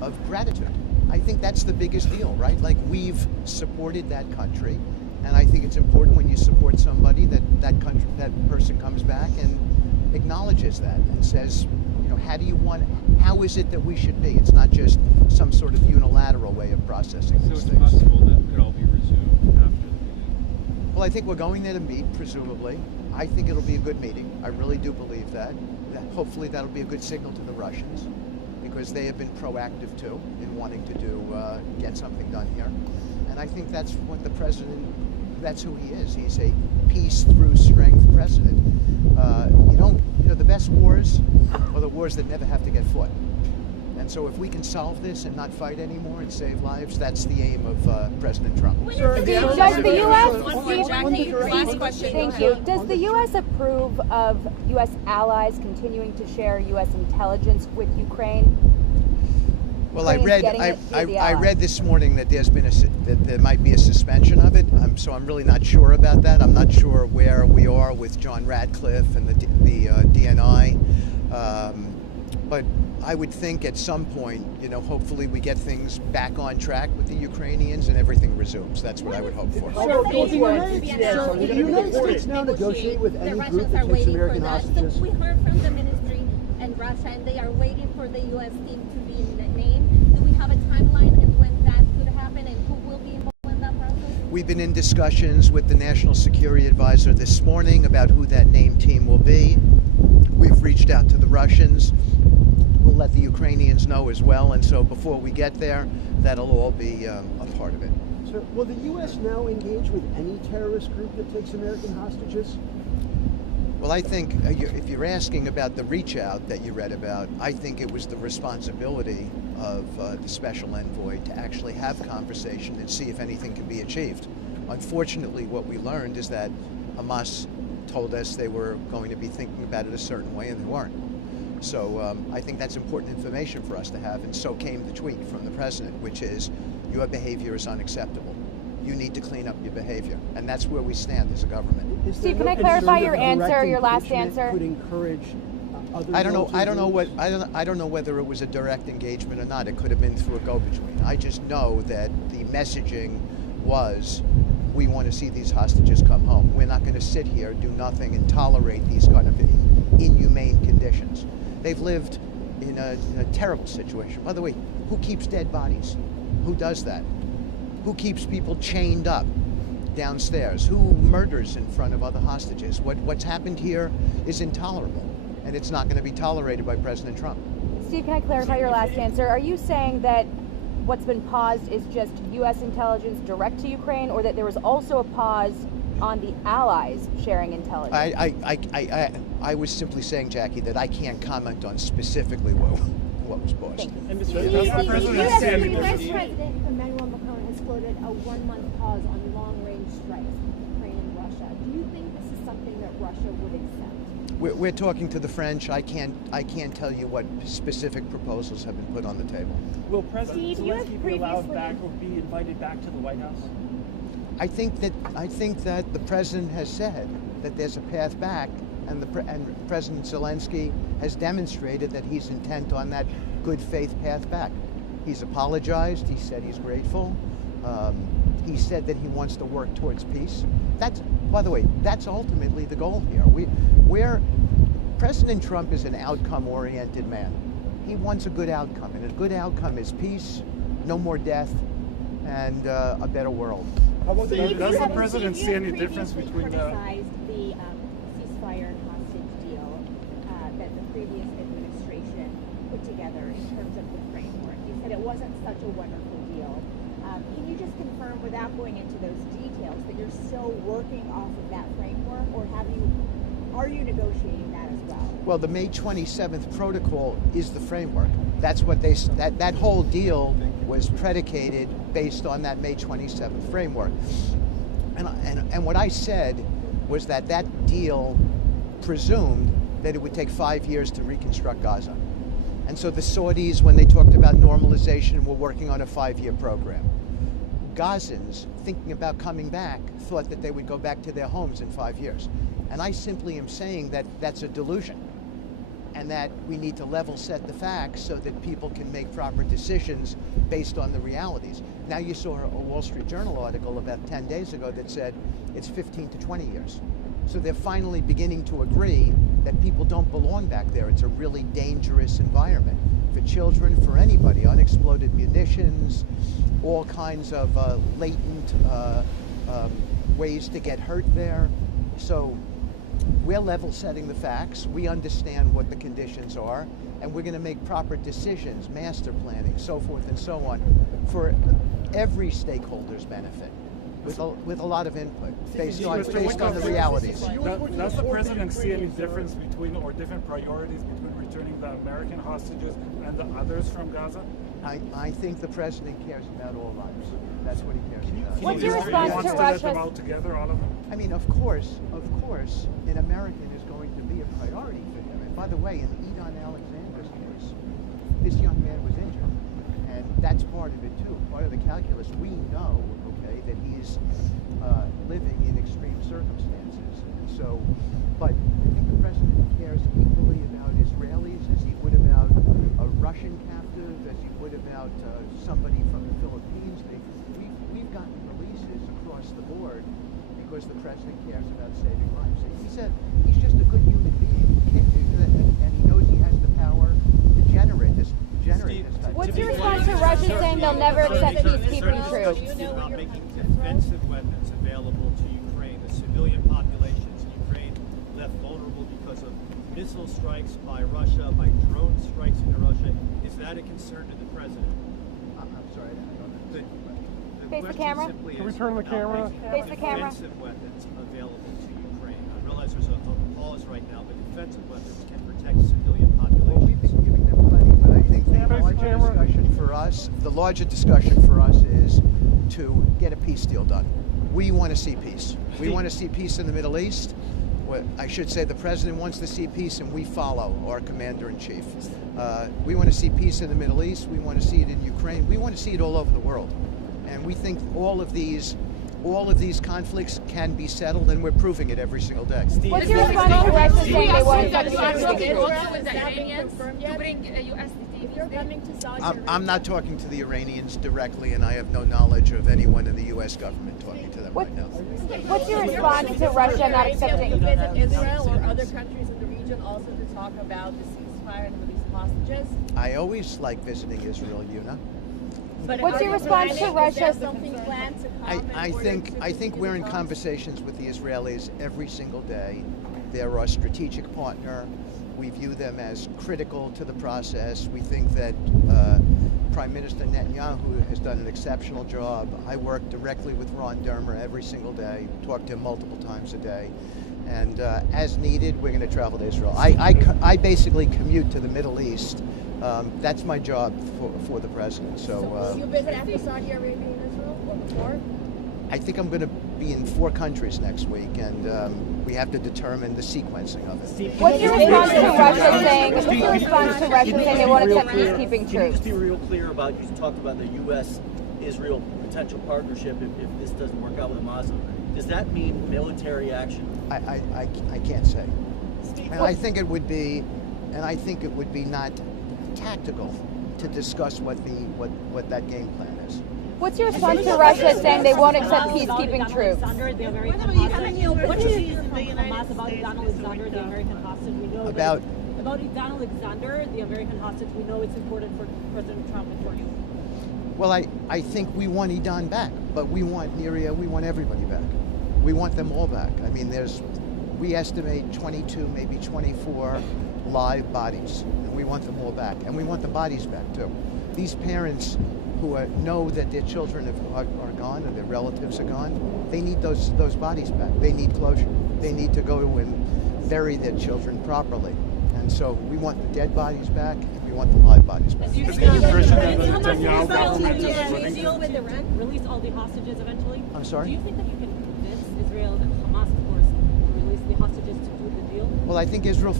of gratitude. I think that's the biggest deal, right? Like, we've supported that country, and I think it's important when you support somebody that that person comes back and acknowledges that and says, you know, how is it that we should be? It's not just some sort of unilateral way of processing these things. So it's possible that it could all be resumed after the meeting? Well, I think we're going there to meet, presumably. I think it'll be a good meeting. I really do believe that. Hopefully that'll be a good signal to the Russians, because they have been proactive too in wanting to get something done here. And I think that's what the president, that's who he is. He's a peace through strength president. The best wars are the wars that never have to get fought. And so if we can solve this and not fight anymore and save lives, that's the aim of President Trump. Does the U.S. approve of U.S. allies continuing to share U.S. intelligence with Ukraine? Well, I read this morning that that there might be a suspension of it. So I'm really not sure about that. I'm not sure where we are with John Radcliffe and the DNI. But I would think at some point, hopefully we get things back on track with the Ukrainians and everything resumes. That's what I would hope for. So the United States now negotiate with any group that takes American hostages? So we heard from the ministry and Russia, and they are waiting for the U.S. team to be named. Do we have a timeline and when that could happen and who will be involved in that process? We've been in discussions with the National Security Advisor this morning about who that named team will be. We've reached out to the Russians. We'll let the Ukrainians know as well, and so before we get there, that'll all be a part of it. So will the U.S. now engage with any terrorist group that takes American hostages? Well, I think if you're asking about the reach out that you read about, I think it was the responsibility of the special envoy to actually have conversation and see if anything can be achieved. Unfortunately, what we learned is that Hamas told us they were going to be thinking about it a certain way, and they weren't. So I think that's important information for us to have, and so came the tweet from the president, which is, your behavior is unacceptable. You need to clean up your behavior, and that's where we stand as a government. Steve, can I clarify your answer, your last answer? Could encourage other I don't know whether it was a direct engagement or not. It could have been through a go-between. I just know that the messaging was, we want to see these hostages come home. We're not going to sit here, do nothing, and tolerate these kind of inhumane conditions. They've lived in a terrible situation. By the way, who keeps dead bodies? Who does that? Who keeps people chained up downstairs? Who murders in front of other hostages? What's happened here is intolerable, and it's not going to be tolerated by President Trump. Steve, can I clarify your last answer? Are you saying that what's been paused is just U.S. intelligence direct to Ukraine, or that there was also a pause on the allies sharing intelligence? I was simply saying, Jackie, that I can't comment on specifically what was paused. U.S. President Emmanuel Macron has floated a 1-month pause on long-range strikes with Ukraine and Russia. Do you think this is something that Russia would accept? We're talking to the French. I can't tell you what specific proposals have been put on the table. Will President Zelensky be allowed back or be invited back to the White House? I think that the president has said that there's a path back, and President Zelensky has demonstrated that he's intent on that good faith path back. He's apologized. He said he's grateful. He said that he wants to work towards peace. By the way, that's ultimately the goal here. President Trump is an outcome-oriented man. He wants a good outcome, and a good outcome is peace, no more death, and a better world. Does the president see any difference between the ceasefire and hostage deal that the previous administration put together in terms of the framework? You said it wasn't such a wonderful deal. Can you just confirm, without going into those details, that you're still working off of that framework, or are you negotiating that as well? Well, the May 27th protocol is the framework. That's what that whole deal was predicated based on that May 27th framework. And what I said was that deal presumed that it would take 5 years to reconstruct Gaza. And so the Saudis, when they talked about normalization, were working on a 5-year program. Gazans, thinking about coming back, thought that they would go back to their homes in 5 years. And I simply am saying that that's a delusion. and that we need to level set the facts so that people can make proper decisions based on the realities. Now you saw a Wall Street Journal article about 10 days ago that said it's 15 to 20 years. So they're finally beginning to agree that people don't belong back there. It's a really dangerous environment for children, for anybody. Unexploded munitions, all kinds of latent ways to get hurt there. So we're level setting the facts. We understand what the conditions are, and we're going to make proper decisions, master planning, so forth and so on, for every stakeholder's benefit, with a lot of input based on the realities. Does the president see any difference between, or different priorities between returning the American hostages and the others from Gaza? I think the president cares about all lives. That's what he cares about. What's your response He wants to to let Russia's? them out together, all of them? I mean, of course, an American is going to be a priority for him. And by the way, in Edon Alexander's case, this young man was injured, and that's part of it too. Part of the calculus. We know, okay, that he's living in extreme circumstances, and so. But I think the president cares equally about Israelis as he would about a Russian captive, as he would about somebody from the Philippines. We've gotten releases across the board because the president cares about saving lives. He's just a good human being, and he knows he has the power to generate this type. What's your response to Russia saying they'll never accept peacekeeping troops? About making defensive weapons available to Ukraine. The civilian populations in Ukraine left vulnerable because of missile strikes by Russia, by drone strikes into Russia. Is that a concern to the president? I'm sorry, I don't know. The Face the question camera. simply Can we is turn the about camera? making Face the camera. defensive weapons available to Ukraine. I realize there's a pause right now, but defensive weapons can protect civilian Well, we've populations. been giving them plenty, but I think the larger discussion for us is to get a peace deal done. We want to see peace. We want to see peace in the Middle East. I should say the president wants to see peace, and we follow our commander-in-chief. We want to see peace in the Middle East. We want to see it in Ukraine. We want to see it all over the world. And we think all of these conflicts can be settled, and we're proving it every single day. What's your response to Russia saying they won't accept peacekeeping troops? With the Iranians to bring U.S. detainees. I'm not talking to the Iranians directly, and I have no knowledge of anyone in the U.S. government talking to them right now. What's your response to Russia not accepting? Visit Israel or other countries in the region also to talk about the ceasefire and release hostages? I always like visiting Israel, Yuna. But What's your response to Russia? Something planned to come I think we're in conversations with the Israelis every single day. They're our strategic partner. We view them as critical to the process. We think that Prime Minister Netanyahu has done an exceptional job. I work directly with Ron Dermer every single day, talk to him multiple times a day. And as needed, we're going to travel to Israel. I basically commute to the Middle East. That's my job for the president. So will you visit after Saudi Arabia and Israel or before? I think I'm going to be in 4 countries next week, and we have to determine the sequencing of it. What's your response to Russia saying? What's your response to Russia saying they won't accept peacekeeping Can you troops? just be real clear about, you talked about the U.S.-Israel potential partnership if this doesn't work out with Hamas. Does that mean military action? I can't say. And I think it would be not tactical to discuss what that game plan is. What's your response to Russia saying they won't accept peacekeeping troops? What do you hear from Hamas about Donald Alexander, the American hostage? We know About Donald Alexander, the American hostage. We know it's important for President Trump and for you. Well, I think we want Edon back, but we want Niria, we want everybody back. We want them all back. I mean, we estimate 22, maybe 24 live bodies, and we want them all back, and we want the bodies back too. These parents who know that their children are gone and their relatives are gone, they need those bodies back. They need closure. They need to go and bury their children properly. And so we want the dead bodies back, and we want the live bodies back. Is the impression that the Netanyahu government is willing deal with to... Iran, release all the hostages eventually? I'm sorry? Do you think that you can convince Israel, and Hamas, of course, to release the hostages to do the deal? Well, I think Israel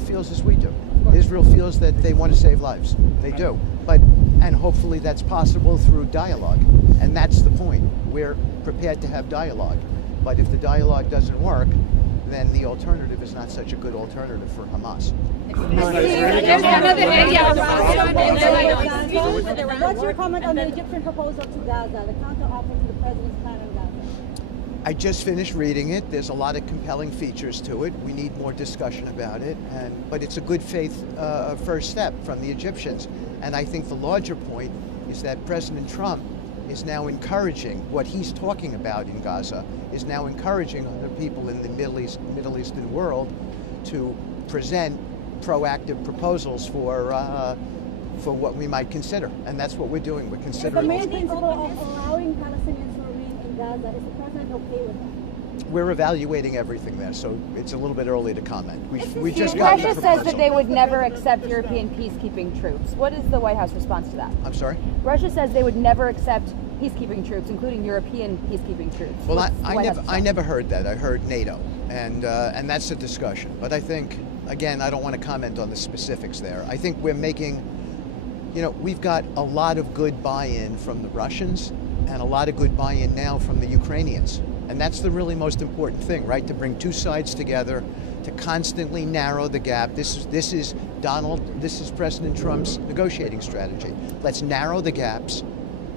feels as we do. Israel feels that they want to save lives. They do. And hopefully that's possible through dialogue. And that's the point. We're prepared to have dialogue. But if the dialogue doesn't work, then the alternative is not such a good alternative for Hamas. What's your comment on the Egyptian proposal to Gaza, the counter-offer to the president's plan on Gaza? I just finished reading it. There's a lot of compelling features to it. We need more discussion about it, but it's a good faith first step from the Egyptians. And I think the larger point is that President Trump is now encouraging what he's talking about in Gaza, is now encouraging other people in the Middle Eastern world to present proactive proposals for what we might consider. And that's what we're doing. We're The considering. main principle of allowing Palestinians to remain in Gaza, is the president okay with that? We're evaluating everything there, so it's a little bit early to comment. We just got the Russia proposal. says that they would never accept European peacekeeping troops. What is the White House response to that? I'm sorry? Russia says they would never accept peacekeeping troops, including European peacekeeping troops. Well, What's the White House I response? never heard that. I heard NATO, and that's a discussion. But I think, again, I don't want to comment on the specifics there. I think we're making, we've got a lot of good buy-in from the Russians and a lot of good buy-in now from the Ukrainians. And that's the really most important thing, right? To bring two sides together, to constantly narrow the gap. This is President Trump's negotiating strategy. Let's narrow the gaps,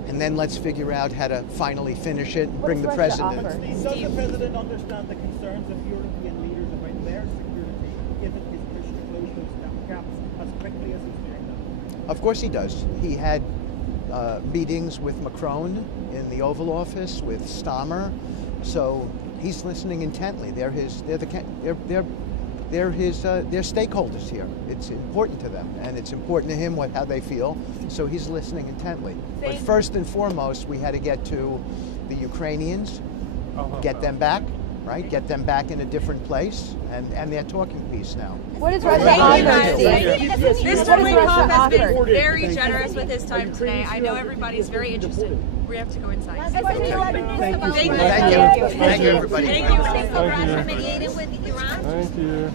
and then let's figure out how to finally finish it, and bring the What does president Russia in. offer? Does the president understand the concerns of European leaders about their security, given his push to close those gaps as quickly as he's doing them? Of course he does. He had meetings with Macron in the Oval Office, with Stammer, so he's listening intently. They're stakeholders here. It's important to them, and it's important to him how they feel. So he's listening intently. But first and foremost, we had to get to the Ukrainians, get them back, right? Get them back in a different place, and they're talking peace now. What does Russia offer, Steve? Mr. Witkoff has been offer? very generous with his time today. I know everybody's very interested. We have to go inside. Thank you, everybody. Thank you. Mediated with Iran? Thank you.